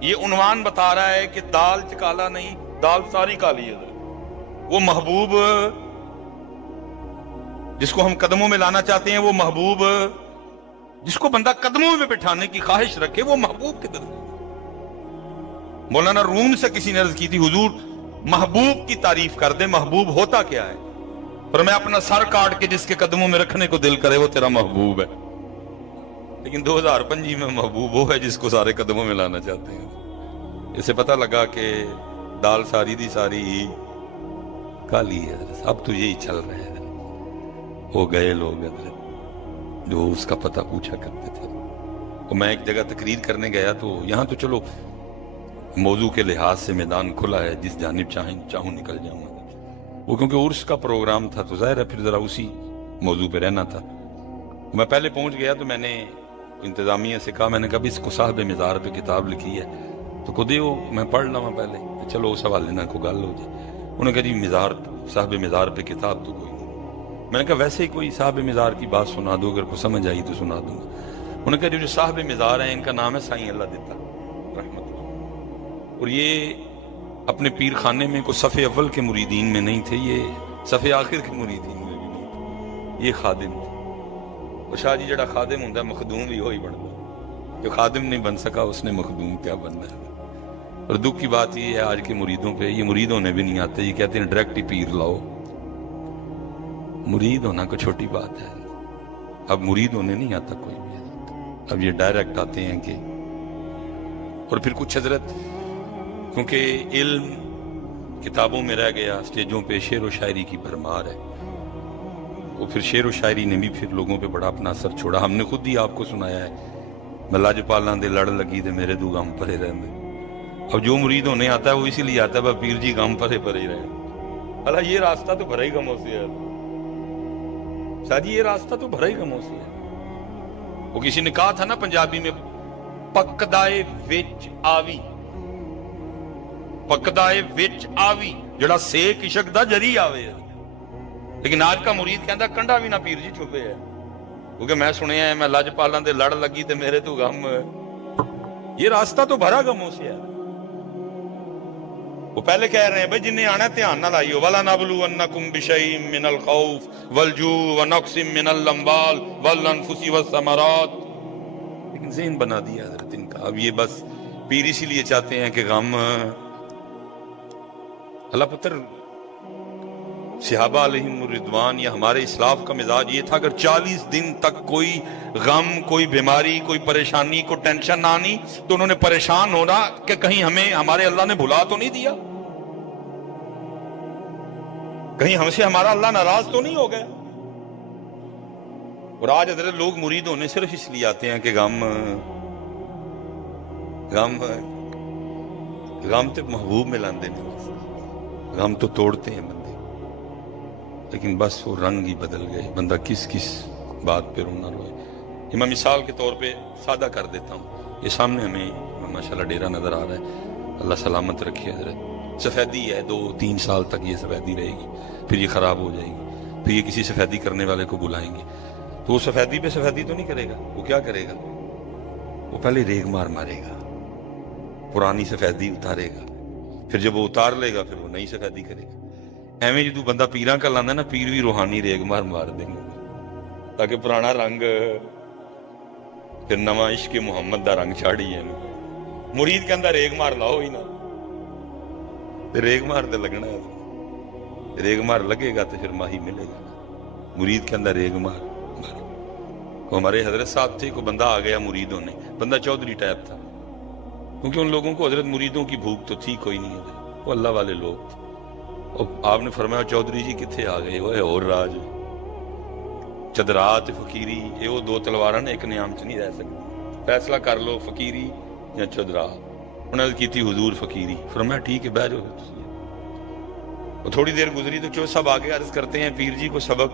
یہ عنوان بتا رہا ہے کہ دال چ کالا نہیں، دال ساری کالی ہے. وہ محبوب جس کو ہم قدموں میں لانا چاہتے ہیں، وہ محبوب جس کو بندہ قدموں میں بٹھانے کی خواہش رکھے، وہ محبوب کدھر ہے؟ مولانا روم سے کسی نے عرض کی تھی، حضور محبوب کی تعریف کر دے، محبوب ہوتا کیا ہے؟ پر میں اپنا سر کاٹ کے جس کے قدموں میں رکھنے کو دل کرے وہ تیرا محبوب ہے. لیکن 2025 میں محبوب وہ ہے جس کو سارے قدموں میں لانا چاہتے ہیں. اسے پتہ لگا کہ دال ساری دی ساری کالی ہے. اب تو یہی چل رہے ہیں. وہ گئے لوگ جو اس کا پتہ پوچھا کرتے تھے. اور میں ایک جگہ تقریر کرنے گیا تو یہاں تو چلو موضوع کے لحاظ سے میدان کھلا ہے، جس جانب چاہوں نکل جاؤں گا. وہ کیونکہ عرس کا پروگرام تھا تو ظاہر ہے پھر ذرا اسی موضوع پہ رہنا تھا. میں پہلے پہنچ گیا تو میں نے انتظامیہ سے کہا، میں نے کہا بھی اس کو صاحب مزار پہ کتاب لکھی ہے تو کو دیو میں پڑھ لوں پہلے، چلو اس حوالے نہ کو گل ہو جائے. انہوں نے کہا جی مزار صاحب مزار پہ کتاب تو کوئی نہیں. میں نے کہا ویسے ہی کوئی صاحب مزار کی بات سنا دو، اگر کو سمجھ آئی تو سنا دوں گا. انہوں نے کہا جو صاحب مزار ہیں ان کا نام ہے سائیں اللہ دیتا رحمت اللہ، اور یہ اپنے پیر خانے میں کوئی صف اول کے مریدین میں نہیں تھے، یہ صف آخر کے مریدین میں بھی نہیں تھے. یہ خادم تھے. اور شاہ جی جڑا خادم ہوتا ہے مخدوم بھی وہی بنتا ہے. جو خادم نہیں بن سکا اس نے مخدوم کیا بننا ہے. اور دکھ کی بات یہ ہے آج کے مریدوں پہ، یہ مرید ہونے بھی نہیں آتے. یہ کہتے ہیں ڈائریکٹ ہی پیر لاؤ. مرید ہونا کوئی چھوٹی بات ہے. اب مرید ہونے نہیں آتا کوئی بھی. اب یہ ڈائریکٹ آتے ہیں کہ، اور پھر کچھ حضرت کیونکہ علم کتابوں میں رہ گیا، اسٹیجوں پہ شعر و شاعری کی بھرمار ہے. وہ پھر شعر و شاعری نے بھی پھر لوگوں پہ بڑا اپنا اثر چھوڑا. ہم نے خود ہی آپ کو سنایا ہے، ملا جو پالاں دے لڑ لگی دے میرے دو غم پرے رہنے. اب جو مرید ہونے آتا ہے وہ اسی لیے آتا ہے بس پیر جی غم پرے پرے ہی رہے. اللہ یہ راستہ تو بھرا ہی غموں سے ہے. شاہ جی یہ راستہ تو بھرا ہی غموں سے ہے. وہ کسی نے کہا تھا نا پنجابی میں، پکدائے وچ آوی، پکدائے وچ آوی جڑا سیک عشق دا جری آوے. لیکن آج کا مرید کہندا کنڈا بھی نہ پیر جی چھپے ہے، کیونکہ میں سنیا ہے میں لج پالاں دے لڑ لگی تے میرے تو غم. یہ راستہ تو بھرا غموں سے ہے. وہ پہلے کہہ رہے ہیں بھائی جنہیں آنا دھیان نہ لائیو، وَلَنَبْلُوَنَّكُمْ بِشَيْءٍ مِّنَ الْخَوْفِ وَالْجُوعِ وَنَقْصٍ مِّنَ الْأَمْوَالِ وَالْأَنفُسِ وَالثَّمَرَاتِ. لیکن ذہن بنا دیا حضرت ان کا. اب یہ بس پیر اسی لیے چاہتے ہیں کہ غم. اللہ پتر صحابہ علیہم الرضوان یا ہمارے اسلاف کا مزاج یہ تھا، اگر 40 دن تک کوئی غم، کوئی بیماری، کوئی پریشانی، کوئی ٹینشن نہ آنی تو انہوں نے پریشان ہونا کہ کہیں ہمیں ہمارے اللہ نے بھلا تو نہیں دیا، کہیں ہم سے ہمارا اللہ ناراض تو نہیں ہو گیا. اور آج حضرت لوگ مرید ہونے صرف اس لیے آتے ہیں کہ غم غم غم تو محبوب میں لاندے نہیں، غم تو توڑتے ہیں بندے. لیکن بس وہ رنگ ہی بدل گئے. بندہ کس کس بات پہ رونا روئے. یہ میں مثال کے طور پہ سادہ کر دیتا ہوں. یہ سامنے ہمیں ماشاءاللہ ڈیرا نظر آ رہا ہے، اللہ سلامت رکھے حضرت. سفیدی ہے، 2-3 سال تک یہ سفیدی رہے گی، پھر یہ خراب ہو جائے گی. پھر یہ کسی سفیدی کرنے والے کو بلائیں گے تو وہ سفیدی پہ سفیدی تو نہیں کرے گا. وہ کیا کرے گا؟ وہ پہلے ریگ مارے گا، پرانی سفیدی اتارے گا، پھر جب وہ اتار لے گا پھر وہ نئی سفیدی کرے گا. ایویں جدو بندہ پیراں کا لاندہ نا، پیر بھی روحانی ریگ مار دیں گے تاکہ پرانا رنگ پھر نواں عشق محمد دا رنگ چاڑی ہے. مرید کے اندر ریگ مار لاؤ ہی نا، ریگ مار دے لگنا ہے. ریگ مار لگے گا تو پھر ماہی ملے گا. مرید کے اندر ریگ مار. ہمارے حضرت صاحب تھے، کو بندہ آ گیا مرید ہونے، بندہ چودھری ٹائپ تھا، کیونکہ ان لوگوں کو حضرت مریدوں کی بھوک تو تھی کوئی نہیں ہے، وہ اللہ والے لوگ تھے. آپ نے فرمایا چودھری جی کتھے آ گئے؟ وہ اور راج چدرات فقیری، یہ وہ 2 تلواراں نے ایک نیام چ نہیں رہ سکتی. فیصلہ کر لو فقیری یا چدرا. انہوں نے کی تھی حضور فقیری. فرمایا ٹھیک ہے بہ جاؤ. تھوڑی دیر گزری تو جو سب آگے عرض کرتے ہیں پیر جی کو سبق.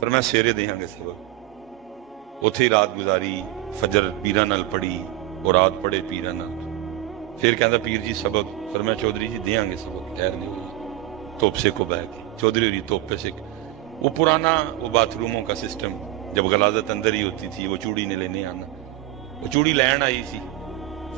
فرمایا سیرے دیاں گے سبق. اتھے ہی رات گزاری، فجر پیراں نال پڑھی اور رات پڑھے پیراں نال. پھر کہندا پیر جی سبق. فرمایا چودھری جی دیاں گے سبق. خیر نہیں ہوئی. توپ سے کو بہ کے چودھری ہوئی توپ پہ سے. وہ پرانا وہ باتھ روموں کا سسٹم، جب غلاظت اندر ہی ہوتی تھی، وہ چوڑی نے لینے آنا. وہ چوڑی لین آئی سی،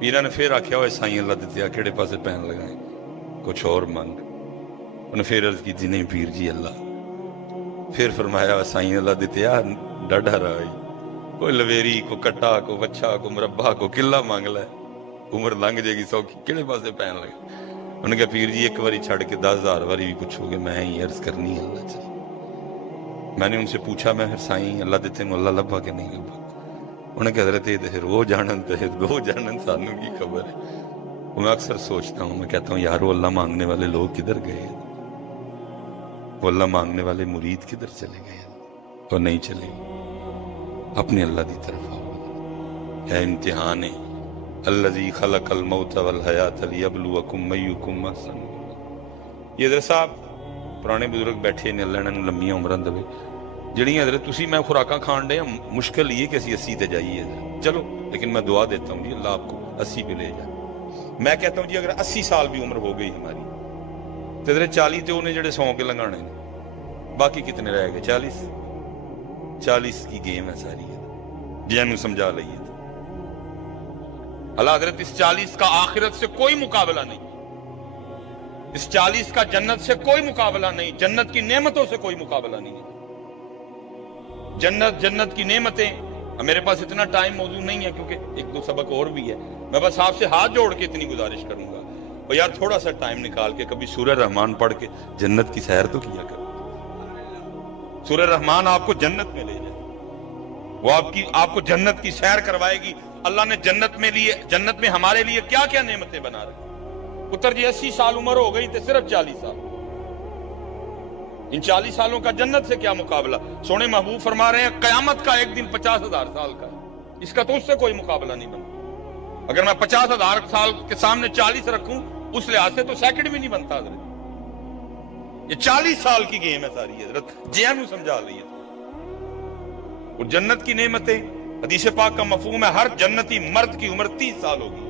پیر نے پھر آخیا ہوئے سائیں اللہ دتیا کہڑے پاسے پین لگائیں کچھ اور منگ. انہیں پھر عرض کی نہیں پیر جی اللہ. پھر فرمایا سائیں اللہ دتیا ڈاڈا رہا کوئی لویری کو کٹا کو بچا کو مربع کو کلا مانگ لے عمر لنگ جائے گی سوکھی کہڑے پاسے پین لگے. انہوں نے کہا پیر جی ایک باری چھڑ کے 10,000 باری بھی پوچھو گے میں ہی عرض کرنی ہے اللہ چل. میں نے ان سے پوچھا میں پھر سائیں اللہ دیتے ہیں اللہ لبا کہ نہیں لبا. انہوں نے کہا حضرت یہ وہ جانن تے دو جانن سانوں کی خبر ہے. وہ میں اکثر سوچتا ہوں میں کہتا ہوں یارو اللہ مانگنے والے لوگ کدھر گئے وہ اللہ مانگنے والے مرید کدھر چلے گئے تو نہیں چلے اپنے اللہ دی طرف آؤ. ہے امتحان ہے الذی خلق الموت والحیات لیبلوکم ایکم احسن. یہ حضرت صاحب پرانے بزرگ بیٹھے نے اللہ نے لمبیاں عمراں دے جڑیاں حضرت تسی میں خوراکاں کھان دے مشکل یہ کہ اسی 80 تے جائیے چلو لیکن میں دعا دیتا ہوں جی اللہ آپ کو 80 پہ لے جائے. میں کہتا ہوں جی اگر 80 سال بھی عمر ہو گئی ہماری تو حضرت 40 تے انہیں جڑے 100 کے لنگانے باقی کتنے رہ گئے 40 کی گیم ہے ساری جنوں سمجھا لئیے. اللہ حضرت اس 40 کا آخرت سے کوئی مقابلہ نہیں, اس 40 کا جنت سے کوئی مقابلہ نہیں, جنت کی نعمتوں سے کوئی مقابلہ نہیں ہے. جنت کی نعمتیں میرے پاس اتنا ٹائم موجود نہیں ہے کیونکہ ایک دو سبق اور بھی ہے. میں بس آپ سے ہاتھ جوڑ کے اتنی گزارش کروں گا اور یار تھوڑا سا ٹائم نکال کے کبھی سورہ رحمان پڑھ کے جنت کی سیر تو کیا کرو. سورہ رحمان آپ کو جنت میں لے جائے, وہ آپ کو جنت کی سیر کروائے گی. اللہ نے جنت میں ہمارے لیے کیا کیا نعمتیں بنا رہی. پتر جی 80 سال عمر ہو گئی تو صرف 40 سال, ان 40 سالوں کا جنت سے کیا مقابلہ. سونے محبوب فرما رہے ہیں قیامت کا ایک دن 50,000 سال کا, اس کا تو اس سے کوئی مقابلہ نہیں بنتا. اگر میں 50,000 سال کے سامنے 40 رکھوں اس لحاظ سے تو سیکنڈ بھی نہیں بنتا حضرت. یہ 40 سال کی گیم ہے ساری حضرت جیانو سمجھا رہی ہے. اور جنت کی نعمتیں حدیث پاک کا مفہوم ہے ہر جنتی مرد کی عمر 30 سال ہوگی,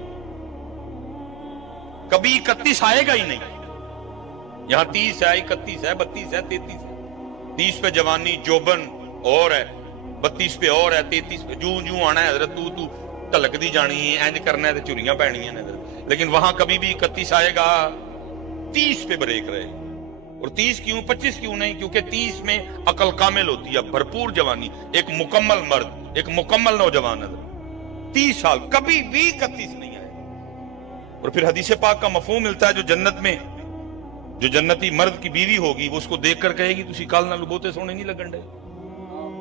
کبھی 31 آئے گا ہی نہیں. یہاں 30 ہے 31 ہے 32 ہے 33 ہے. 30 پہ جوانی جوبن اور ہے, 32 پہ اور ہے, 33 پہ جوں آنا ہے حضرت تو ٹلک دی جانی ہے اینج کرنا ہے تو چوریاں پہنی ہیں حضرت. لیکن وہاں کبھی بھی 31 آئے گا 30 پہ بریک رہے. اور 30 کیوں 25 کیوں نہیں, کیونکہ 30 میں عقل کامل ہوتی ہے, بھرپور جوانی, ایک مکمل مرد ایک مکمل نوجوان ہے. 30 سال کبھی بھی 31 نہیں آئے. اور پھر حدیث پاک کا مفہوم ملتا ہے جو جنت میں جو جنتی مرد کی بیوی ہوگی وہ اس کو دیکھ کر کہے گی تسی کل نہ لبوتے سونے نہیں لگن ڈے,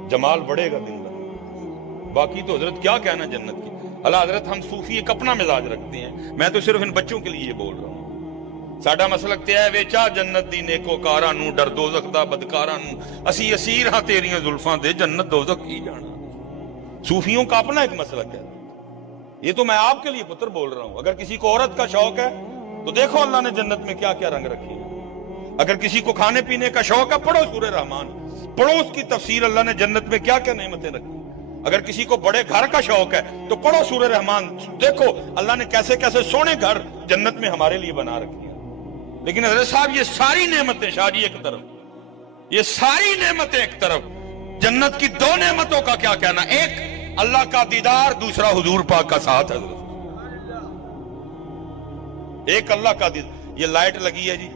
جمال بڑھے گا دن بھر. باقی تو حضرت کیا کہنا جنت کی. اللہ حضرت ہم صوفی ایک اپنا مزاج رکھتے ہیں, میں تو صرف ان بچوں کے لیے یہ بول رہا ہوں. ساڈا مسلک تے ہے ویچا جنت دی نیکوکاراں نوں ڈر دوزخ دا بدکاراں نوں اسی اسیر ہاں تیریاں زلفاں دے جنت دوزخ کی جانا. صوفیوں کا اپنا ایک مسلک ہے. یہ تو میں آپ کے لیے پتر بول رہا ہوں. اگر کسی کو عورت کا شوق ہے تو دیکھو اللہ نے جنت میں کیا کیا رنگ رکھے ہیں. اگر کسی کو کھانے پینے کا شوق ہے پڑھو سورہ رحمان, پڑھو اس کی تفسیر اللہ نے جنت میں کیا کیا نعمتیں رکھی. اگر کسی کو بڑے گھر کا شوق ہے تو پڑھو سورہ رحمان, دیکھو اللہ نے کیسے کیسے سونے گھر جنت میں ہمارے لیے بنا رکھی ہیں. لیکن حضرت صاحب یہ ساری نعمتیں شاہی ایک طرف, یہ ساری نعمتیں ایک طرف, جنت کی 2 نعمتوں کا کیا کہنا. ایک اللہ کا دیدار, دوسرا حضور پاک کا ساتھ. حضرت ایک اللہ کا دیدار. یہ لائٹ لگی ہے جی,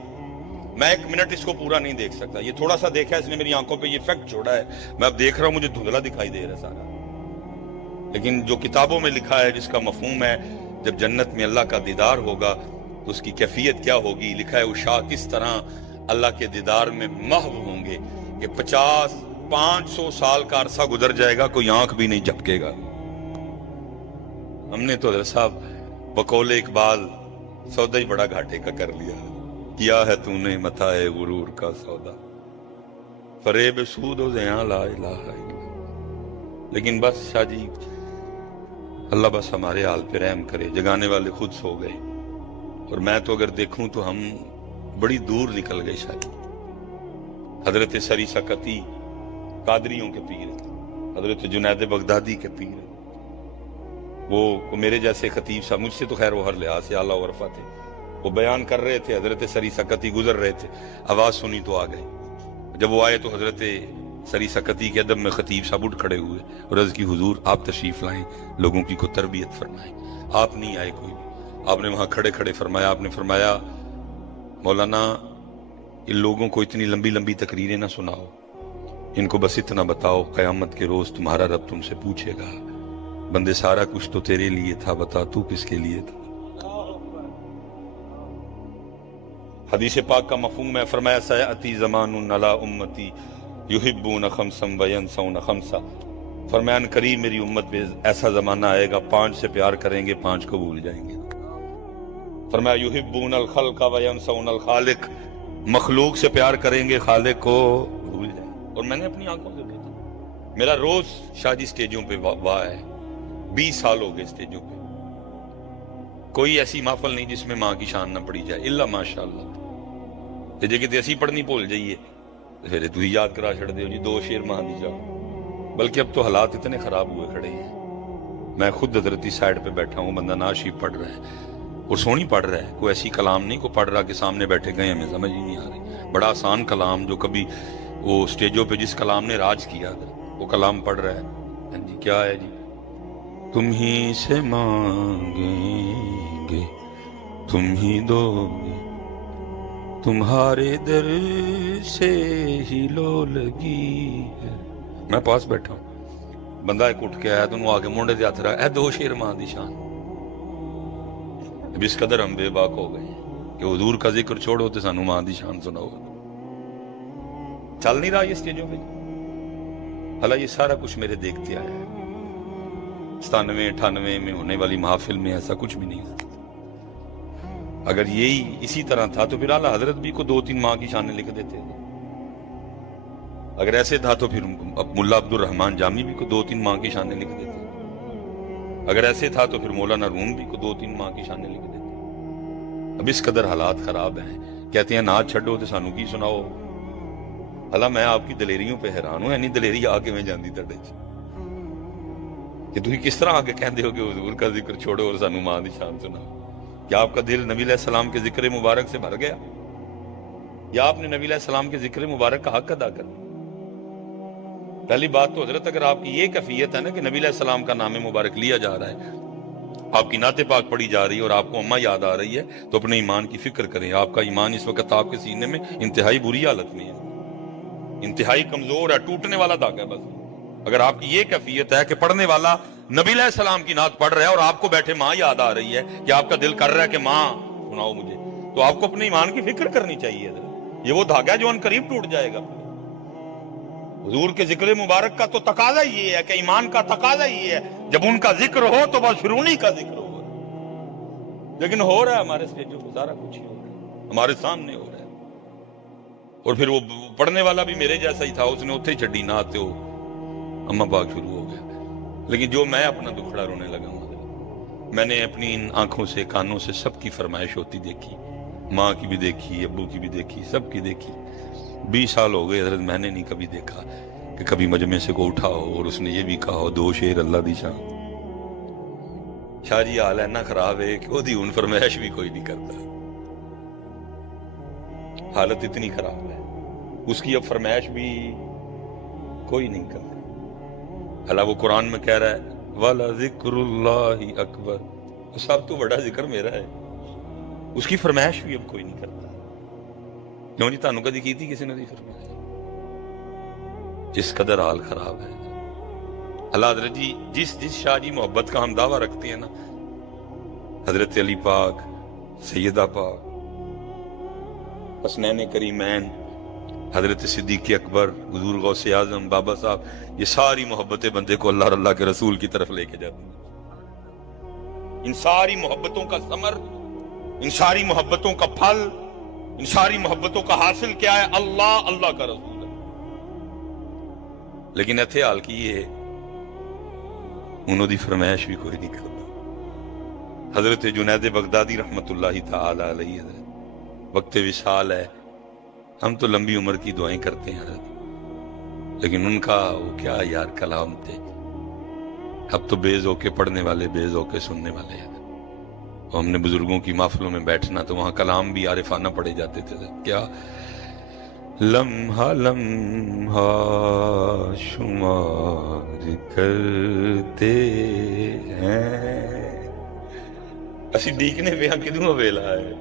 میں 1 منٹ اس کو پورا نہیں دیکھ سکتا, یہ تھوڑا سا دیکھا اس نے میری آنکھوں پہ یہ ایفیکٹ چھوڑا ہے. میں اب دیکھ رہا ہوں مجھے دھندلا دکھائی دے رہا ہے سارا. لیکن جو کتابوں میں لکھا ہے جس کا مفہوم ہے جب جنت میں اللہ کا دیدار ہوگا تو اس کی کیفیت کیا ہوگی. لکھا ہے عشاء کس طرح اللہ کے دیدار میں محو ہوں گے کہ 500 سال کا عرصہ گزر جائے گا کوئی آنکھ بھی نہیں جھپکے گا. ہم نے تو حضرت صاحب بقول اقبال سودا ہی بڑا گھاٹے کا کر لیا. کیا ہے تو نے متاع غرور کا سودا, فریب سود و زیاں لا الہ الا اللہ. لیکن بس شاہ جی اللہ بس ہمارے حال پہ رحم کرے. جگانے والے خود سو گئے اور میں تو اگر دیکھوں تو ہم بڑی دور نکل گئے. شاہ جی حضرت سری سکتی قادریوں کے پیر, حضرت جنید بغدادی کے پیر, وہ میرے جیسے خطیب صاحب, مجھ سے تو خیر وہ ہر لحاظ سے اعلیٰ عرفہ تھے, وہ بیان کر رہے تھے. حضرت سری سکتی گزر رہے تھے, آواز سنی تو آ گئے. جب وہ آئے تو حضرت سری سکتی کے ادب میں خطیب صاحب اٹھ کھڑے ہوئے اور عرض کی حضور آپ تشریف لائیں، لوگوں کی کو تربیت فرمائیں۔ آپ نہیں آئے کوئی بھی، آپ نے وہاں کھڑے کھڑے فرمایا، آپ نے فرمایا مولانا ان لوگوں کو اتنی لمبی لمبی تقریریں نہ سناؤ، ان کو بس اتنا بتاؤ قیامت کے روز تمہارا رب تم سے پوچھے گا بندے سارا کچھ تو تیرے لیے تھا، بتا تو کس کے لیے تھا۔ حدیث پاک کا مفہوم ہے، فرمایا سیأتی زمان علی امتی یحبون خمسا وینسون خمسا، فرمایا ان قریب میری امت میں ایسا زمانہ آئے گا 5 سے پیار کریں گے 5 کو بھول جائیں گے۔ فرمایا یحبون الخلق وینسون الخالق، مخلوق سے پیار کریں گے خالق کو بھول جائیں گے۔ اور میں نے اپنی آنکھوں سے دیکھا، میرا روز شاہ جی سٹیجوں پہ واہ ہے، 20 سال ہو گئے سٹیجوں پہ، کوئی ایسی محفل نہیں جس میں ماں کی شان نہ پڑی جائے الا ماشاء اللہ۔ جے کہ اسی پڑھنی بھول جائیے پھر تھی یاد کرا چھڑ دے جی 2 شیر ماں دی جاؤ۔ بلکہ اب تو حالات اتنے خراب ہوئے کھڑے ہیں، میں خود حضرتی سائڈ پہ بیٹھا ہوں، بندہ ناشیب پڑھ رہا ہے اور سونی پڑھ رہا ہے، کوئی ایسی کلام نہیں کو پڑھ رہا کہ سامنے بیٹھے گئے ہمیں سمجھ ہی نہیں آ رہی، بڑا آسان کلام جو کبھی وہ سٹیجوں پہ جس کلام نے راج کیا وہ کلام پڑھ رہا ہے۔ جی کیا ہے جی، تم ہی سے مانگیں گے تم ہی دو گے، تمہارے در سے ہی لو لگی ہے۔ میں پاس بیٹھا ہوں، بندہ ایک اٹھ کے آیا تو انہوں آگے مونڈے دے ہاتھ رہا، اے 2 شیر ماں دی شان۔ اب اس قدر ہم بے باک ہو گئے کہ حضور کا ذکر چھوڑو تو سانو ماں دی شان سناؤ۔ چل نہیں رہا یہ سٹیجوں پہ، حالانکہ یہ سارا کچھ میرے دیکھتے آیا ہے۔ 97-98 میں ہونے والی محافل میں ایسا کچھ بھی نہیں تھا۔ اگر یہی اسی طرح تھا تو پھر اعلیٰ حضرت بھی کو 2-3 ماہ کی شانیں لکھ دیتے تھے، اگر ایسے تھا تو پھر ملا عبد الرحمن جامی بھی کو 2-3 ماہ کی شانیں لکھ دیتے، اگر ایسے تھا تو پھر مولانا روم بھی کو 2-3 ماہ کی شانیں لکھ دیتے۔ اب اس قدر حالات خراب ہیں، کہتے ہیں نعت چھڈو تو سانو کی سناؤ۔ حالانکہ میں آپ کی دلیریوں پہ حیران ہوں، یعنی دلیری آگے میں جاندی تڑے کہ تھی کس طرح آگے کہندے ہو کہ حضور کا ذکر چھوڑو اور سانو ماں دی شان سناؤ۔ کیا آپ کا دل نبی علیہ السلام کے ذکر مبارک سے بھر گیا، یا آپ نے نبی علیہ السلام کے ذکر مبارک کا حق ادا کر؟ پہلی بات تو حضرت اگر آپ کی یہ کیفیت ہے نا کہ نبی علیہ السلام کا نام مبارک لیا جا رہا ہے، آپ کی نعت پاک پڑھی جا رہی ہے اور آپ کو اماں یاد آ رہی ہے، تو اپنے ایمان کی فکر کریں۔ آپ کا ایمان اس وقت آپ کے سینے میں انتہائی بری حالت میں ہے، انتہائی کمزور ہے، ٹوٹنے والا داغ ہے۔ بس اگر آپ کی یہ کیفیت ہے کہ پڑھنے والا نبی علیہ السلام کی نعت پڑھ رہا ہے اور آپ کو بیٹھے ماں یاد آ رہی ہے کہ آپ کا دل کر رہا ہے کہ ماں سناؤ مجھے، تو آپ کو اپنے ایمان کی فکر کرنی چاہیے۔ یہ وہ دھاگا ہے جو ان قریب ٹوٹ جائے گا۔ حضور کے ذکر مبارک کا تو تقاضا یہ ہے کہ ایمان کا تقاضا یہ ہے جب ان کا ذکر ہو تو بس پھر انہی کا ذکر ہو، لیکن ہو رہا ہے ہمارے سٹیجوں پہ سارا کچھ ہی ہو رہا ہے، ہمارے سامنے ہو رہا ہے۔ اور پھر وہ پڑھنے والا بھی میرے جیسا ہی تھا، اس نے اتھے چھڈی نہ آتے ہو اما باغ شروع ہو گیا۔ لیکن جو میں اپنا دکھڑا رونے لگا ہوں، میں نے اپنی ان آنکھوں سے کانوں سے سب کی فرمائش ہوتی دیکھی، ماں کی بھی دیکھی، ابو کی بھی دیکھی، سب کی دیکھی۔ 20 سال ہو گئے حضرت میں نے نہیں کبھی دیکھا کہ کبھی مجمع سے کو اٹھا ہو اور اس نے یہ بھی کہا ہو 2 شیر اللہ دی شان۔ شاہ جی حال اینا خراب ہے کہ وہ دی ان فرمائش بھی کوئی نہیں کرتا، حالت اتنی خراب ہے، اس کی اب فرمائش بھی کوئی نہیں کرتا۔ اللہ وہ قرآن میں کہہ رہا ہے وَلَذِكْرُ اللَّهِ أَكْبَرُ، سب تو بڑا ذکر میرا ہے، اس کی فرمائش بھی اب کوئی نہیں کرتا۔ کیوں جی تانوں کدی کی تھی کسی نے دی فرمائش؟ جس قدر حال خراب ہے۔ اللہ حضرت جی جس شاہ جی محبت کا ہم دعویٰ رکھتے ہیں نا، حضرت علی پاک، سیدہ پاک، حسنین کریمین، حضرت صدیق اکبر، حضور غوث اعظم، بابا صاحب، یہ ساری محبتیں بندے کو اللہ اور اللہ کے رسول کی طرف لے کے جاتی ہیں۔ ان ساری محبتوں کا ثمر، ان ساری محبتوں کا پھل، ان ساری محبتوں کا حاصل کیا ہے؟ اللہ، اللہ کا رسول ہے۔ لیکن ایتھے حال کی یہ انہوں دی فرمائش بھی کوئی نہیں کرتا۔ حضرت جنید بغدادی رحمت اللہ تعالی علیہ حضرت وقت وصال ہے، ہم تو لمبی عمر کی دعائیں کرتے ہیں حضرت، لیکن ان کا وہ کیا یار کلام تھے۔ اب تو بے ذوقے پڑھنے والے، بے ذوقے سننے والے ہیں۔ اور ہم نے بزرگوں کی محفلوں میں بیٹھنا تو وہاں کلام بھی عارفانہ پڑھے جاتے تھے، کیا لمحہ لمحہ شمار کرتے ہیں. اسی ڈیکنے پہ کدوں ویلا ہے.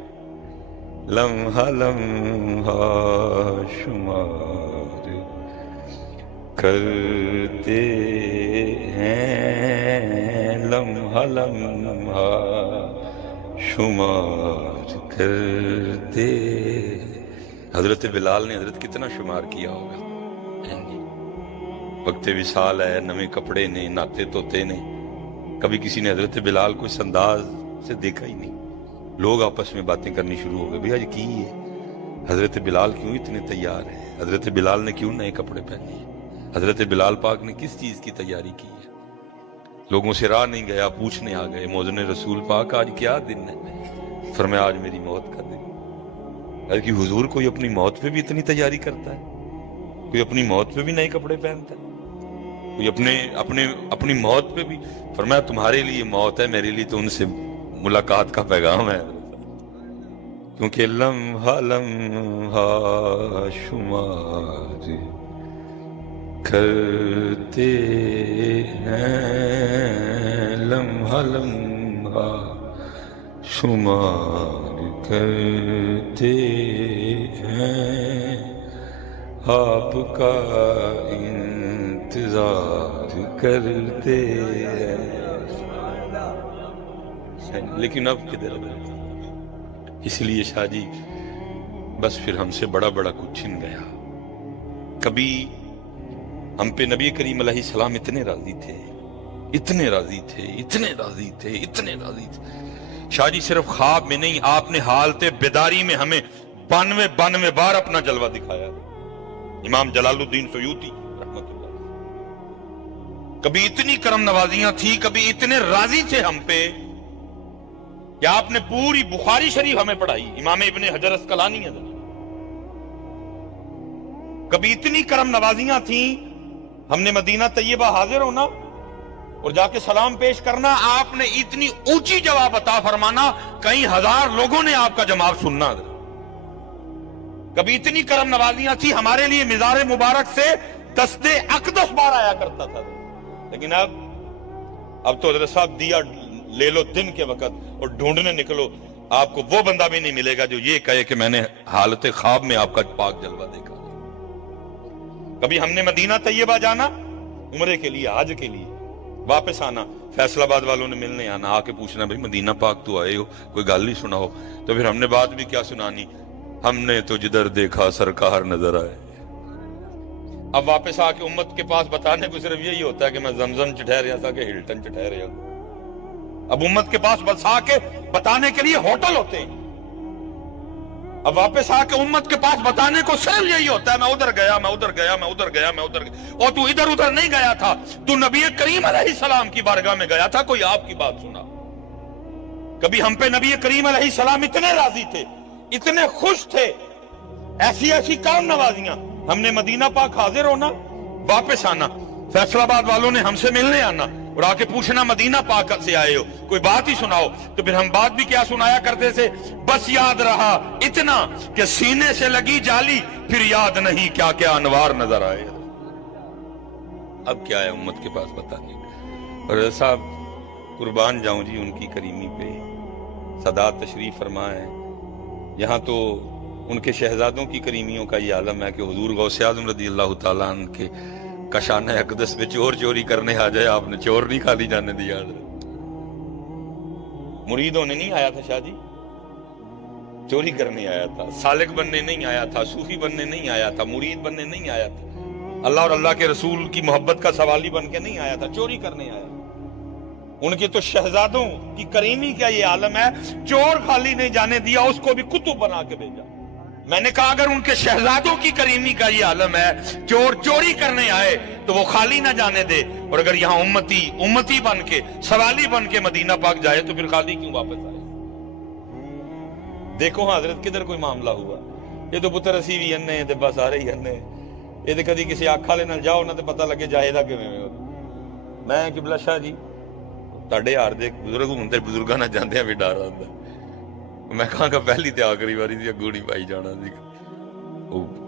لمحہ لمحہ شمار کرتے ہیں. لمحہ لمحہ شمار کرتے. حضرت بلال نے حضرت کتنا شمار کیا ہوگا. وقت وصال ہے, نئے کپڑے نے, ناتے توتے نے. کبھی کسی نے حضرت بلال کو اس انداز سے دیکھا ہی نہیں. لوگ آپس میں باتیں کرنی شروع ہو گئے, بھئی آج کی ہے, حضرت بلال کیوں اتنے تیار ہیں, حضرت بلال نے کیوں نئے کپڑے پہنے ہیں, حضرت بلال پاک نے کس چیز کی تیاری کی ہے. لوگوں سے راہ نہیں گیا, پوچھنے آ گئے, موذن رسول پاک آج کیا دن ہے. فرمایا آج میری موت کا دن. کہ حضور کوئی اپنی موت پہ بھی اتنی تیاری کرتا ہے, کوئی اپنی موت پہ بھی نئے کپڑے پہنتا ہے, کوئی اپنی موت پہ بھی. فرمایا تمہارے لیے موت ہے, میرے لیے تو ان سے ملاقات کا پیغام ہے. کیونکہ لمحہ لمحہ شمار کرتے ہیں. لمحہ لمحہ شمار کرتے ہیں. آپ کا انتظار کرتے ہیں. لیکن اب کدھر. اس لیے شاہ جی بس پھر ہم سے بڑا بڑا کچھ چھن گیا. کبھی ہم پہ نبی کریم علیہ السلام اتنے راضی تھے, اتنے راضی تھے, اتنے راضی تھے, اتنے راضی تھے. شاہ جی صرف خواب میں نہیں, آپ نے حالت بیداری میں ہمیں 92 بار اپنا جلوہ دکھایا. امام جلال الدین سیوطی رحمۃ اللہ, کبھی اتنی کرم نوازیاں تھی, کبھی اتنے راضی تھے ہم پہ کہ آپ نے پوری بخاری شریف ہمیں پڑھائی. امام ابن حجر اسقلانی ہے. کبھی اتنی کرم نوازیاں تھیں, ہم نے مدینہ طیبہ حاضر ہونا اور جا کے سلام پیش کرنا, آپ نے اتنی اونچی جواب عطا فرمانا, کئی ہزار لوگوں نے آپ کا جواب سننا. کبھی اتنی کرم نوازیاں تھی, ہمارے لیے مزار مبارک سے دست اقدس بار آیا کرتا تھا. لیکن اب تو حضرت صاحب دیا لے لو دن کے وقت اور ڈھونڈنے نکلو, آپ کو وہ بندہ بھی نہیں ملے گا جو یہ کہے کہ میں نے حالت خواب میں آپ کا پاک جلوہ دیکھا. کبھی ہم نے مدینہ طیبہ جانا عمرے کے لیے, حج کے لیے, واپس آنا, فیصل آباد والوں نے ملنے آنا, آ کے پوچھنا بھئی مدینہ پاک تو آئے ہو, کوئی گل نہیں سنا ہو. تو پھر ہم نے بات بھی کیا سنانی, ہم نے تو جدھر دیکھا سرکار نظر آئے. اب واپس آ کے امت کے پاس بتانے کو صرف یہی ہوتا ہے کہ میں زمزم چ ٹھہریا تھا کہ ہلٹن چ ٹھہریا. اب امت کے پاس بسا کے بتانے کے لیے ہوٹل ہوتے ہیں. اب واپس آ کے امت کے پاس بتانے کو صرف یہی ہوتا ہے میں ادھر گیا, میں ادھر گیا, میں ادھر گیا, میں ادھر گیا. اور تو ادھر ادھر نہیں گیا تھا, تو نبی کریم علیہ السلام کی بارگاہ میں گیا تھا, کوئی آپ کی بات سنا. کبھی ہم پہ نبی کریم علیہ السلام اتنے راضی تھے, اتنے خوش تھے, ایسی ایسی کرم نوازیاں. ہم نے مدینہ پاک حاضر ہونا, واپس آنا, فیصل آباد والوں نے ہم سے ملنے آنا اور آ کے پوچھنا مدینہ پاک سے آئے ہو, کوئی بات ہی سناؤ. تو پھر ہم بات بھی کیا سنایا کرتے تھے, بس یاد رہا اتنا کہ سینے سے لگی جالی, پھر یاد نہیں کیا کیا انوار نظر آئے. اب کیا ہے امت کے پاس بتانے. اور صاحب قربان جاؤں جی ان کی کریمی پہ, سادات تشریف فرمائے. یہاں تو ان کے شہزادوں کی کریمیوں کا یہ عالم ہے کہ حضور غوث اعظم رضی اللہ تعالیٰ عنہ کے کشانہ اقدس پہ چور چوری کرنے آ جائے, آپ نے چور نہیں خالی جانے دیا. مرید ہونے نہیں آیا تھا شاہ جی, چوری کرنے آیا تھا. سالک بننے نہیں آیا تھا, صوفی بننے نہیں آیا تھا, مرید بننے نہیں آیا تھا, اللہ اور اللہ کے رسول کی محبت کا سوالی بن کے نہیں آیا تھا, چوری کرنے آیا. ان کے تو شہزادوں کی کریمی کا یہ عالم ہے, چور خالی نہیں جانے دیا, اس کو بھی کتب بنا کے بھیجا. میں نے کہا اگر ان کے شہزادوں کی کریمی کا یہ عالم ہے, چور چوری کرنے آئے تو وہ خالی نہ جانے دے, اور اگر یہاں امتی بن کے سوالی بن کے مدینہ پاک جائے تو پھر خالی کیوں واپس آئے. دیکھو ہاں حضرت کدھر کوئی معاملہ ہوا. یہ تو پتر اسی بھی ہنے تے بس آ رہی ہنے, یہ تو کدی کسی آنکھ والے نال جاؤ نہ تے پتہ لگے جائے دا کیویں. میں قبلہ شاہ جی تاڑے یار دے بزرگ ہوندے, بزرگاں نہ جاندے بھی ڈر آندا. میں کہاں کہ پہلی تے آخری واری دی اگوں نہیں پائی جانا سی.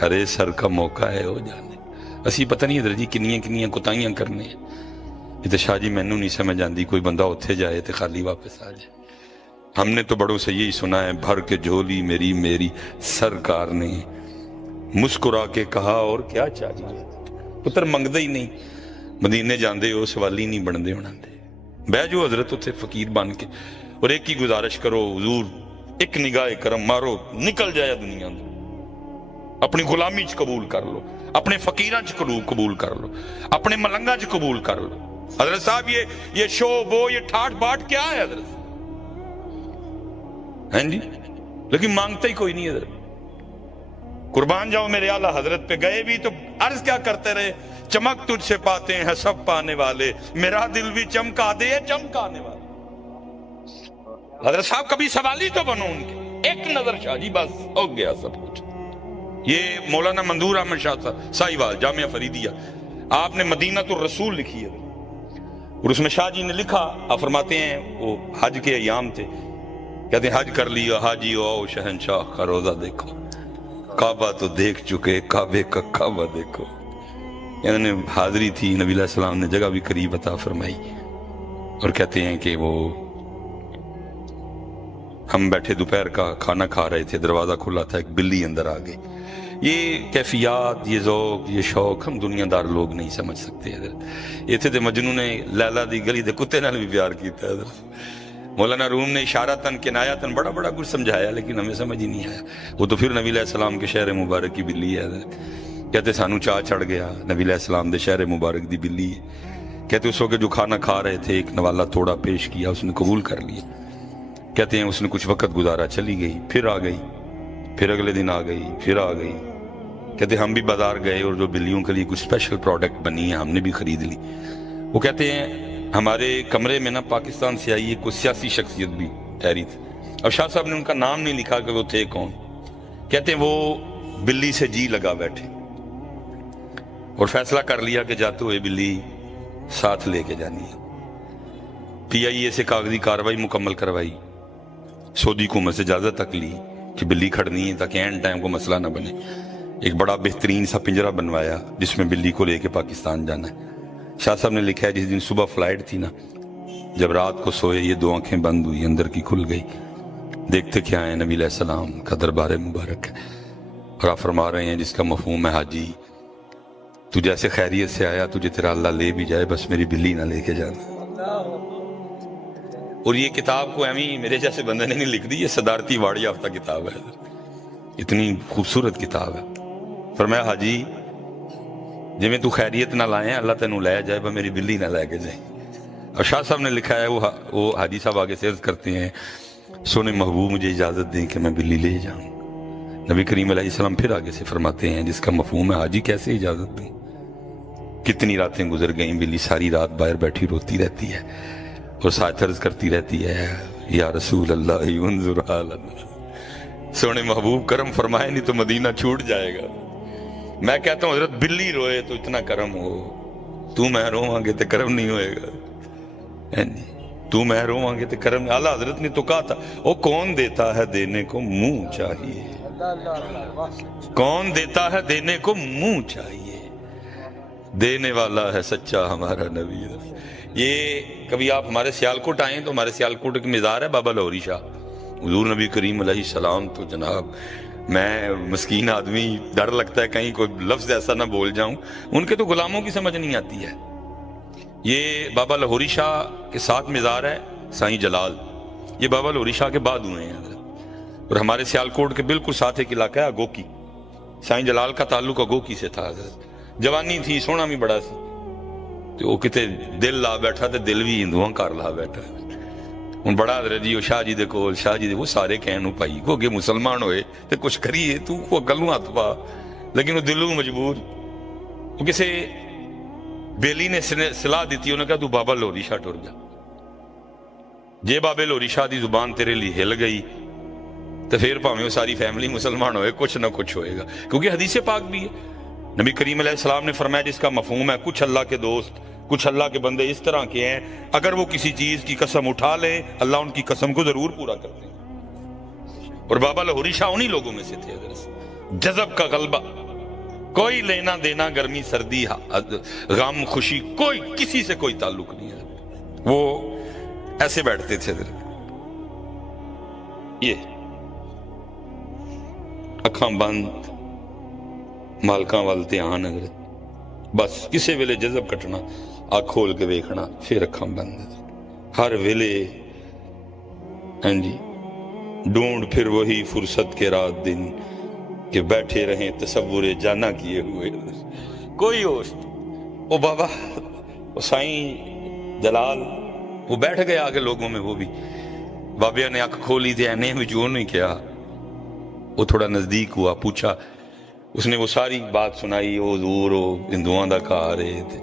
ہرے سر کا موقع ہے ہو جانے اسی پتہ نہیں حضرت جی کنیاں کنیاں کوتاہیاں کرنے ہیں یہ تو شاہ جی مینوں نہیں سمجھ آندی کوئی بندہ اتھے جائے تو خالی واپس آ جائے ہم نے تو بڑوں سے یہی سنا ہے بھر کے جھولی میری میری سرکار نے مسکرا کے کہا اور کیا چاہیے پتر منگدے ہی نہیں مدینے جاندے ہو سوالی نہیں بندے ہونا دے بہ جو حضرت اتھے فقیر بن کے اور ایک ہی گزارش کرو حضور ایک نگاہ کرم مارو نکل جائے دنیا دے اپنی غلامی چ قبول کر لو اپنے فقیراں چ قبول کر لو اپنے ملنگاں چ قبول کر لو حضرت صاحب یہ شو بو یہ ٹھاٹ باٹ کیا ہے حضرت ہیں جی لیکن مانگتا ہی کوئی نہیں حضرت قربان جاؤ میرے اعلیٰ حضرت پہ گئے بھی تو عرض کیا کرتے رہے چمک تجھ سے پاتے ہیں سب پانے والے میرا دل بھی چمکا دے چمکانے والے حضرت صاحب کبھی سوالی تو بنو ان کے ایک نظر شاہ جی بس ہو گیا سب کچھ یہ مولانا منظور احمد شاہ صاحب ساہیوال جامعہ فریدیہ آپ نے مدینۃ الرسول لکھی ہے اور اس میں شاہ جی نے لکھا آپ فرماتے ہیں وہ حج کے ایام تھے کہتے ہیں حج کر لیا حاجی آؤ شہنشاہ کا روزہ دیکھو کعبہ تو دیکھ چکے کعبے کا کعبہ دیکھو یعنی حاضری تھی نبی علیہ السلام نے جگہ بھی قریب عطا فرمائی اور کہتے ہیں کہ وہ ہم بیٹھے دوپہر کا کھانا کھا رہے تھے دروازہ کھلا تھا ایک بلی اندر آ گئی یہ کیفیات یہ ذوق یہ شوق ہم دنیا دار لوگ نہیں سمجھ سکتے حضرت یہ تھے مجنوں نے لیلا دی گلی دے کتے نال بھی پیار کیتا حضرت مولانا روم نے اشارتاً کنایتاً بڑا بڑا کچھ سمجھایا لیکن ہمیں سمجھ ہی نہیں آیا وہ تو پھر نبی علیہ السلام کے شہر مبارک کی بلی ہے حضرت کہتے سانو چاہ چڑھ گیا نبی علیہ السلام دے شہر مبارک دی بلی ہے کہتے اس وقت جو کھانا کھا رہے تھے ایک نوالا توڑا پیش کیا اس نے قبول کر لیا کہتے ہیں اس نے کچھ وقت گزارا چلی گئی پھر آ گئی پھر اگلے دن آ گئی پھر آ گئی کہتے ہیں ہم بھی بازار گئے اور جو بلیوں کے لیے کچھ اسپیشل پروڈکٹ بنی ہے ہم نے بھی خرید لی وہ کہتے ہیں ہمارے کمرے میں نا پاکستان سے آئی کوئی سیاسی شخصیت بھی ٹھہری تھی اب شاہ صاحب نے ان کا نام نہیں لکھا کہ وہ تھے کون کہتے ہیں وہ بلی سے جی لگا بیٹھے اور فیصلہ کر لیا کہ جاتے ہوئے بلی ساتھ لے کے جانی ہے پی آئی اے سے کاغذی کاروائی مکمل کروائی سعودی حکومت سے اجازت تک لی کہ بلی کھڑنی ہے تاکہ اینڈ ٹائم کو مسئلہ نہ بنے ایک بڑا بہترین سا پنجرہ بنوایا جس میں بلی کو لے کے پاکستان جانا ہے شاہ صاحب نے لکھا ہے جس دن صبح فلائٹ تھی نا جب رات کو سوئے یہ دو آنکھیں بند ہوئی اندر کی کھل گئی دیکھتے کیا ہیں نبی علیہ السلام کا دربار مبارک ہے اور آپ فرما رہے ہیں جس کا مفہوم ہے حاجی تو جیسے خیریت سے آیا تجھے تیرا اللہ لے بھی جائے بس میری بلی نہ لے کے جانا اور یہ کتاب کو ایمی میرے جیسے بندے نے نہیں لکھ دی یہ صدارتی واڑ یافتہ کتاب ہے اتنی خوبصورت کتاب ہے فرمایا حاجی جی میں تو خیریت نہ لائیں اللہ تینوں لے جائے با میری بلی نہ لے کے جائے اور شاہ صاحب نے لکھا ہے وہ حاجی صاحب آگے سے عرض کرتے ہیں سونے محبوب مجھے اجازت دیں کہ میں بلی لے جاؤں نبی کریم علیہ السلام پھر آگے سے فرماتے ہیں جس کا مفہوم ہے حاجی کیسے اجازت دوں کتنی راتیں گزر گئیں بلی ساری رات باہر بیٹھی روتی رہتی ہے اور ساتھ عرض کرتی رہتی ہے یا رسول اللہ انظر حال اللہ سونے محبوب کرم فرمائے نہیں تو مدینہ چھوٹ جائے گا میں کہتا ہوں حضرت بلی روئے تو اتنا کرم ہو تو میں روواں گے تو کرم نہیں ہوئے گا تو میں روواں گے تو کرم اعلیٰ حضرت نے تو کہا تھا وہ کون دیتا ہے دینے کو منہ چاہیے کون دیتا ہے دینے کو منہ چاہیے دینے والا ہے سچا ہمارا نبی یہ کبھی آپ ہمارے سیالکوٹ آئیں تو ہمارے سیالکوٹ کی مزار ہے بابا لاہوری شاہ حضور نبی کریم علیہ السلام تو جناب میں مسکین آدمی ڈر لگتا ہے کہیں کوئی لفظ ایسا نہ بول جاؤں ان کے تو غلاموں کی سمجھ نہیں آتی ہے یہ بابا لاہوری شاہ کے ساتھ مزار ہے سائیں جلال یہ بابا لاہوری شاہ کے بعد ہوئے ہیں حضرت اور ہمارے سیالکوٹ کے بالکل ساتھ ایک علاقہ ہے اگوکی سائیں جلال کا تعلق اگوکی سے تھا حضرت جوانی تھی سونا بھی بڑا سی تو وہ کتے دل لا بیٹھا تے دل بھی ہندوؤں کار لا بیٹھا ہوں بڑا حضرت جی شاہ جی دے کول شاہ جی دے وہ سارے کہنوں پائی کو کہ مسلمان ہوئے تے کچھ کریے تو وہ گلوں ہاتھ پا لیکن وہ دلوں مجبور وہ کسے بیلی نے صلاح دیتی انہوں نے کہا تو بابا لاہوری شاہ ٹر جا جے بابے لاہوری شاہ دی زبان تیرے لیے ہل گئی تو پھر پاویں وہ ساری فیملی مسلمان ہوئے کچھ نہ کچھ ہوئے گا کیونکہ حدیث پاک بھی ہے نبی کریم علیہ السلام نے فرمایا جس کا مفہوم ہے کچھ اللہ کے دوست کچھ اللہ کے بندے اس طرح کے ہیں اگر وہ کسی چیز کی قسم اٹھا لیں اللہ ان کی قسم کو ضرور پورا کرتے ہیں اور بابا لاہوری شاہ انہی لوگوں میں سے تھے جذب کا غلبہ کوئی لینا دینا گرمی سردی غم خوشی کوئی کسی سے کوئی تعلق نہیں ہے. وہ ایسے بیٹھتے تھے حضرت, یہ اکھاں بند مالکاں وال دھیان حضرت, بس کسے ویلے جذب کٹنا آنکھ کھول کے ویکھنا پھر اکھاں بند, ہر ویلے ہاں جی ڈھونڈ پھر وہی فرصت کے رات دن کہ بیٹھے رہیں تصور جانا کیے ہوئے. کوئی ہوش. وہ بابا وہ سائیں جلال وہ بیٹھ گئے آگے لوگوں میں, وہ بھی بابیا نے آنکھ کھولی تھی اینے میں جو نہیں کیا. وہ تھوڑا نزدیک ہوا, پوچھا, اس نے وہ ساری بات سنائی, وہ حضور ہو ہندوؤں دا کہا رہے تھے.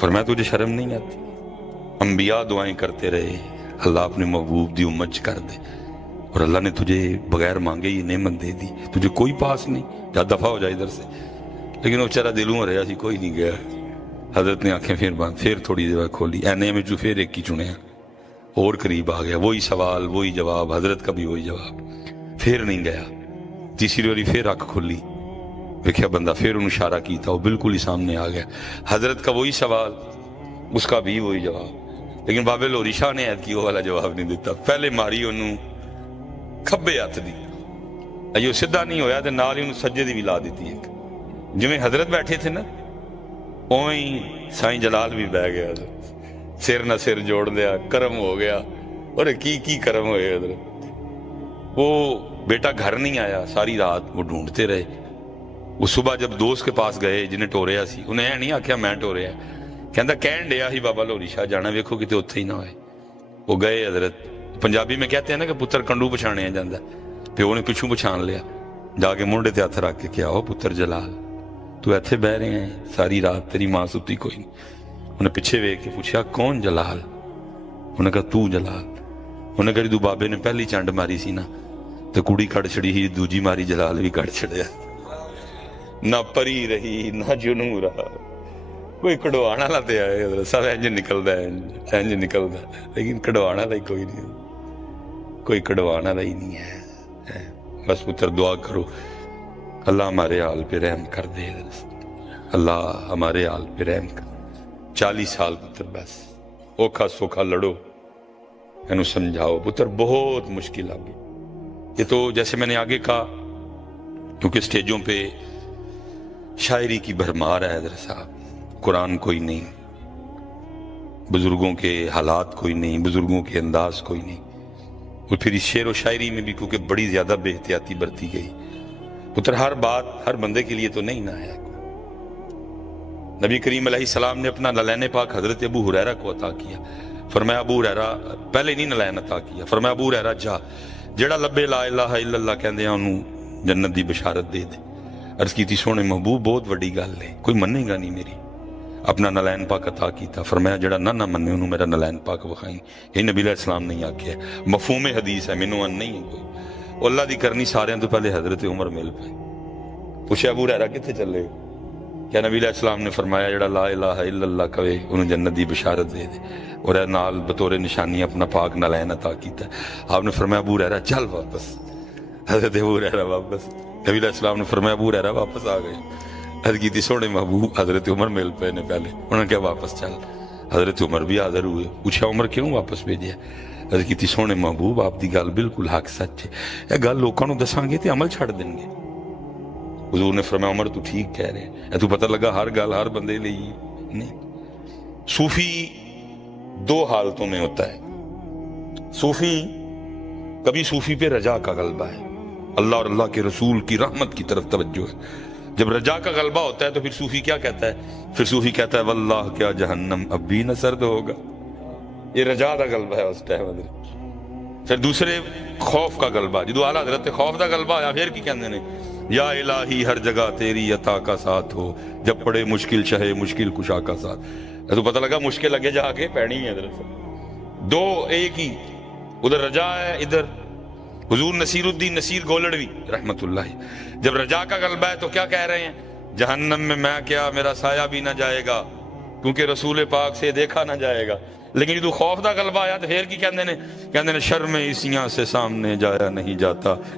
فرمایا تجھے شرم نہیں آتی؟ انبیاء دعائیں کرتے رہے اللہ اپنے محبوب دی امت کر دے, اور اللہ نے تجھے بغیر مانگے یہ نعمت دے دی, تجھے کوئی پاس نہیں, جا دفع ہو جائے ادھر سے. لیکن وہ بیچارہ دلوں میں رہا سی, کوئی نہیں گیا. حضرت نے آنکھیں پھر بند, پھر تھوڑی دیر کھولی, اینے میں جو پھر ایک ہی چنے, اور قریب آ گیا, وہی سوال وہی جواب, حضرت کا بھی وہی جواب, پھر نہیں گیا. تیسری باری پھر آنکھ کھلی, دیکھا بندہ, پھر انہوں اشارہ کی تھا, وہ بالکل ہی سامنے آ گیا. حضرت کا وہی سوال, اس کا بھی وہی جواب, لیکن بابے لوری شاہ نے ایت کی وہ والا جواب نہیں دیتا. پہلے ماری انہوں کھبے ہاتھ دی, ایو سدھا نہیں ہویا تے نال ہی انہوں سجدے دی بھی لا دیتی ایک. جویں حضرت بیٹھے تھے نا اوہیں سائیں جلال بھی بہ گیا, سر نہ سر جوڑ لیا, کرم ہو گیا. اور کی کرم ہوئے حضرت. وہ بیٹا گھر نہیں آیا, ساری رات وہ ڈھونڈتے رہے. وہ صبح جب دوست کے پاس گئے جنہیں ٹوریا سی, انہیں نہیں آکھیا میں ٹوریا, کہندا کہن ڈیا ہی بابا لوری شاہ جانا, ویکھو کتے اتھے ہی نہ ہوئے. وہ گئے حضرت, پنجابی میں کہتے ہیں نا کہ پتر کنڈو پچھانے جاندہ, پیو نے پچھوں پچھان لیا, جا کے منڈے تے ہاتھ رکھ کے کیا ہو پتر جلال تو ایتھے بہ رہے ہیں ساری رات, تیری ماں ستی کوئی نہیں. انہیں پیچھے ویکھ کے پوچھا کون جلال؟ انہیں کہا تو جلال. انہیں کہا تو بابے نے پہلی چانڈ ماری سی نا تو کڑی کڑ چھڑی ہی, دوجی ماری جلال بھی کڑ چھڑیا. نہ پری رہی نہ جنوں رہا, کوئی کڑوانا لاتے آئے, سب انج نکل دا ہے, انج نکل دا, لیکن کڑوانا لائی کوئی نہیں, کوئی کڑوانا لائی نہیں ہے. بس پتر دعا کرو اللہ ہمارے حال پہ رحم کر دے, اللہ ہمارے حال پہ رحم کر. 40 سال پتر بس اوکھا سوکھا لڑو, انہوں سمجھاؤ. پتر بہت مشکل آگے. یہ تو جیسے میں نے آگے کہا, کیونکہ سٹیجوں پہ شاعری کی بھرمار ہے حضرت صاحب, قرآن کوئی نہیں, بزرگوں کے حالات کوئی نہیں, بزرگوں کے انداز کوئی نہیں. اور پھر اس شعر و شاعری میں بھی کیونکہ بڑی زیادہ بے احتیاطی برتی گئی. پتر ہر بات ہر بندے کے لیے تو نہیں نہ ہے. نبی کریم علیہ السلام نے اپنا نلین پاک حضرت ابو ہریرہ کو عطا کیا. فرمایا ابو ہریرہ, پہلے نہیں نلین عطا کیا, فرمایا ابو ہریرہ جا, جڑا لبے لا الہ الا اللہ کہندے انہوں جنت دی بشارت دے دے. عرض کی تھی سونے محبوب بہت وڈی گل ہے, کوئی منے گا نہیں میری. اپنا نلین پاک عطا کیتا, فرمایا جڑا نہ منے انہوں میرا نلین پاک وکھائیں. یہ نبی علیہ السلام نہیں آکھیا, مفہوم حدیث ہے, منوں ان نہیں ہے کوئی. اللہ دی کرنی سارے تو پہلے حضرت عمر مل پائے. پوچھا ابو ہریرہ کتنے چلے ہو؟ کیا نبی علیہ السلام نے فرمایا جڑا لا الہ الا اللہ کہے انہوں جنت دی بشارت دے دے, اور اے نال بطور نشانی اپنا پاک نلین عطا کیتا ہے. آپ نے فرمایا ابو ہریرہ چل واپس. حضرت ابو ہریرہ واپس. نبی علیہ السلام نے فرمایا ابو ہریرہ واپس آ گئے. حضرت کی تھی سونے محبوب حضرت عمر مل پہ نے پہلے, انہوں نے کہا واپس چل. حضرت عمر بھی حاضر ہوئے. پوچھا عمر کیوں واپس بھیجیا؟ حضرت کی تھی سونے محبوب آپ دی گل بالکل حق سچ ہے, یہ گل لوکاں نوں دساں گے تے عمل چھڑ دیں گے. حضور نے فرمایا عمر تو ٹھیک کہہ رہے ہیں, تو پتہ لگا ہر گل ہر بندے لئی نہیں. صوفی 2 حالتوں میں ہوتا ہے. صوفی کبھی صوفی پہ رجا کا غلبہ ہے, اللہ اور اللہ کے رسول کی رحمت کی طرف توجہ ہے. جب رجا کا غلبہ ہوتا ہے تو پھر صوفی کیا کہتا ہے؟ پھر صوفی کہتا ہے واللہ کیا جہنم اب بھی نہ سرد ہوگا. یہ رجا کا غلبہ ہے اس ٹائم. پھر دوسرے خوف کا غلبہ, جدو اعلیٰ حضرت خوف کا غلبہ آیا پھر کی کہندے نے یا الہی ہر جگہ تیری عطا کا ساتھ ہو, جب پڑے مشکل شہے مشکل کشا کا ساتھ. تو پتہ لگا مشکل لگے جا کے پہنی ہے حضرت. 2 ایک ہی, ادھر رجا ہے ادھر. حضور نصیر الدین نصیر گولڑوی رحمت اللہ جب رجا کا غلبہ ہے تو کیا کہہ رہے ہیں؟ جہنم میں کیا میرا سایہ بھی نہ جائے گا کیونکہ رسول پاک سے دیکھا نہ جائے گا. لیکن جدو خوف دا غلبہ آیا تو پھر کی کہندے نے شرم عیسیاں سے سامنے جایا نہیں جاتا,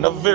90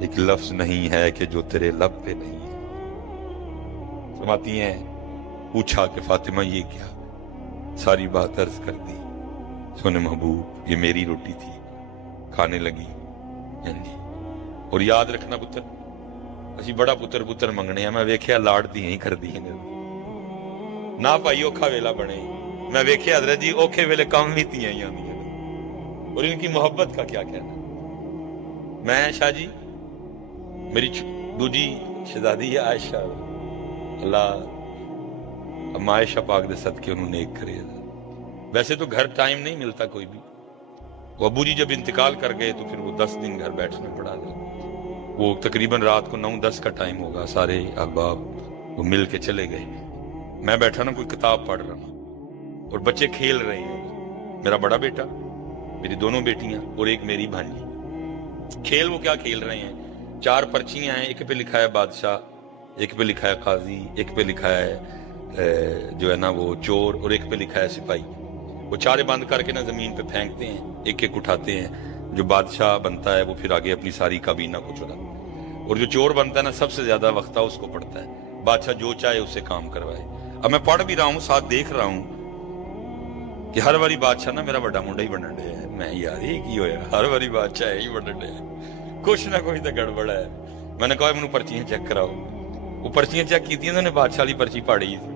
ایک لفظ نہیں ہے کہ جو تیرے لب پہ نہیں ہے. فرماتی ہیں پوچھا کہ فاطمہ یہ کیا؟ ساری بات عرض کر دی. سونے محبوب یہ میری روٹی تھی. کھانے لگی. اور یاد رکھنا پتر اسی بڑا پتر منگنے ہیں. میں ویکھیا لاڑ دی ہی کر دی نہ بھائی اوکھا ویلا بنے. میں ویکھیا حضرت جی اوکھے ویلے کام بھی تیاں ہی آندی ہیں. اور ان کی محبت کا کیا کہنا. میں شاہ جی میری دوجی شہزادی ہے عائشہ, اللہ اما عائشہ پاک دے صدقے انہوں نے ایک کرے. ویسے تو گھر ٹائم نہیں ملتا کوئی بھی. وہ ابو جی جب انتقال کر گئے تو پھر وہ 10 دن گھر بیٹھنا پڑا تھا. وہ تقریباً رات کو 9-10 کا ٹائم ہوگا. سارے احباب وہ مل کے چلے گئے. میں بیٹھا نا کوئی کتاب پڑھ رہا ہوں اور بچے کھیل رہے ہیں. میرا بڑا بیٹا, میری دونوں بیٹیاں اور ایک میری بھانجی. کھیل وہ کیا کھیل رہے ہیں, 4 پرچیاں ہیں. ایک پہ لکھا ہے بادشاہ, ایک پہ لکھا ہے قاضی, ایک پہ لکھا ہے جو ہے نا وہ چور, اور ایک پہ لکھا ہے سپاہی. وہ چارے بند کر کے نا زمین پہ پھینکتے ہیں, ایک ایک اٹھاتے ہیں. جو بادشاہ بنتا ہے وہ پھر آگے اپنی ساری کابینہ کو چلا, اور جو چور بنتا ہے نا سب سے زیادہ وقتہ اس کو پڑتا ہے. بادشاہ جو چاہے اسے کام کروائے. اب میں پڑھ بھی رہا ہوں, ساتھ دیکھ رہا ہوں کہ ہر باری بادشاہ نا میرا بڑا منڈا ہی بنن ڈیا ہے. میں یار یہ کی ہویا, ہر باری بادشاہ ہی بنن ڈیا ہے, کچھ نہ کچھ تو گڑبڑ ہے. میں نے کہا مجھے پرچیاں چیک کراؤ. وہ پرچیاں چیک کی انہوں نے بادشاہ والی پرچی پاڑی تھی.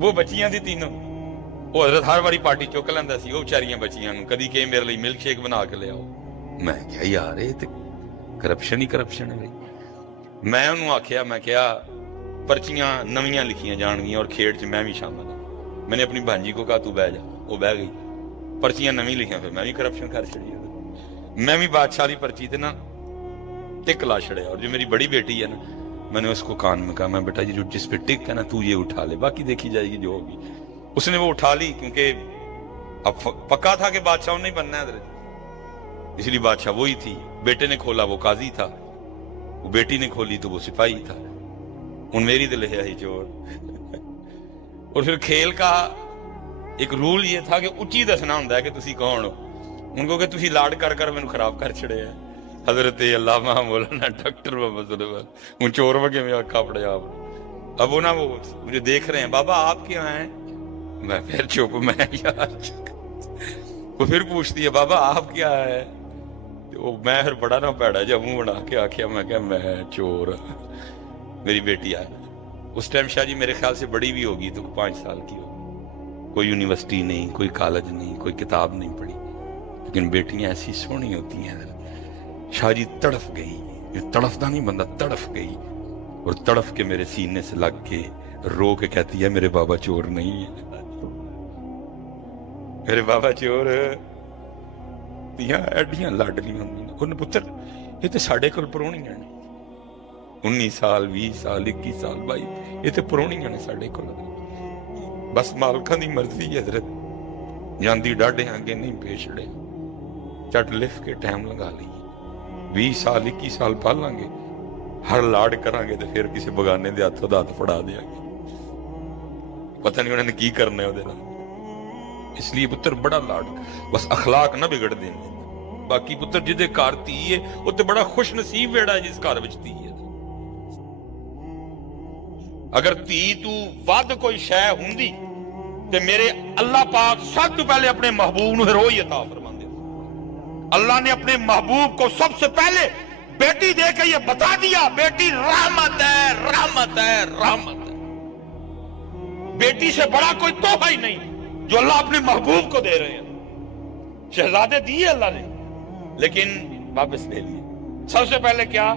وہ بچیاں تھی تینوں. وہ حضرت ہر باری پارٹی چک لینا سی وہ بچاریاں بچیاں نو. کدی کہ میرے لیے ملک شیک بنا کے لے آؤ. میں کیا یار یہ تو کرپشن ہی کرپشن ہے. میں انہوں آخیا, میں کیا پرچیاں نویاں لکھیاں جان گیا اور کھیڑ چ میں بھی شامل ہوں. میں نے اپنی بھانجی کو کہا تو بہ جا, وہ بہ گئی. پرچیاں نویں لکھیاں, پھر میں بھی کرپشن کر چڑی. میں بھی بادشاہ کی پرچی تے نا ٹک لا چھڑیا. اور جو میری بڑی بیٹی ہے نا, میں نے اس کو کان میں کہا, میں بیٹا جی جس پہ ٹک ہے نا تو یہ اٹھا لے, باقی دیکھی جائے گی جو ہوگی. اس نے وہ اٹھا لی, کیونکہ اب پکا تھا کہ بادشاہ نہیں بننا ہے حضرت, اس لیے بادشاہ وہی تھی. بیٹے نے کھولا وہ قاضی تھا, وہ بیٹی نے کھولی تو وہ سپاہی تھا. ان میری دل ہے ہی چور. اور پھر کھیل کا ایک رول یہ تھا کہ اچھی دسنا ہوتا ہے کہ تسی کون ہو. ان کو کہ تسی لاڈ کر کر میں خراب کر چھڑے ہیں. حضرت علامہ مولانا ڈاکٹر محمد ان چور وگے میں آکھا پڑے آپ. اب وہ نا وہ مجھے دیکھ رہے ہیں, بابا آپ کیا ہیں؟ میں پھر چپ, میں یار وہ پھر پوچھتی ہے بابا آپ کیا ہے؟ میں پھر بڑا نہ پیڑا جب منہ بنا کے آخیا, میں کہ میں چور. میری بیٹی آئی اس ٹائم شاہ جی میرے خیال سے بڑی بھی ہوگی تو 5 سال کی ہوگی. کوئی یونیورسٹی نہیں, کوئی کالج نہیں, کوئی کتاب نہیں پڑھی, لیکن بیٹیاں ایسی سونی ہوتی ہیں. شاہ جی تڑف گئی, یہ تڑفتا نہیں بندہ, تڑف گئی, اور تڑف کے میرے سینے سے لگ کے رو کے کہتی ہے میرے بابا چور نہیں ہے, میرے بابا چور. ایڈیاں لاڈلی ہوں پتر, یہ تو ساڈے کول پرونیاں نے 19 سال 20 سال 21 سال 22, یہ تو پرونیاں نے ساڈے کول. بس مالکاں دی مرضی ہے حضرت, جاندی ڈاڈے آگے نہیں پیچھڑے, چٹ لف کے ٹائم لگا لی. 20 سال 21 سال پالیں گے, ہر لاڈ کریں گے تو پھر کسی بگانے دے ہاتھوں ہاتھ پڑا دیا گے. پتہ نہیں انہوں نے کی کرنا ہے وہ. اس لیے پتر بڑا لاڈ, بس اخلاق نہ بگڑ دیں. باقی پتر جدے گھر دھی ہے وہ تو بڑا خوش نصیب ویڑا ہے جس گھر وچ دھی ہے. اگر دھی تو ود کوئی شے ہوندی تے میرے اللہ پاک سب تو پہلے اپنے محبوب نو ہروئی عطا فرماندے. اللہ نے اپنے محبوب کو سب سے پہلے بیٹی دے کے یہ بتا دیا بیٹی رحمت ہے, رحمت ہے, رحمت ہے. بیٹی سے بڑا کوئی تحفہ ہی نہیں جو اللہ اپنے محبوب کو دے رہے ہیں. شہزادے دیے اللہ نے, لیکن واپس لے لیے. سب سے پہلے کیا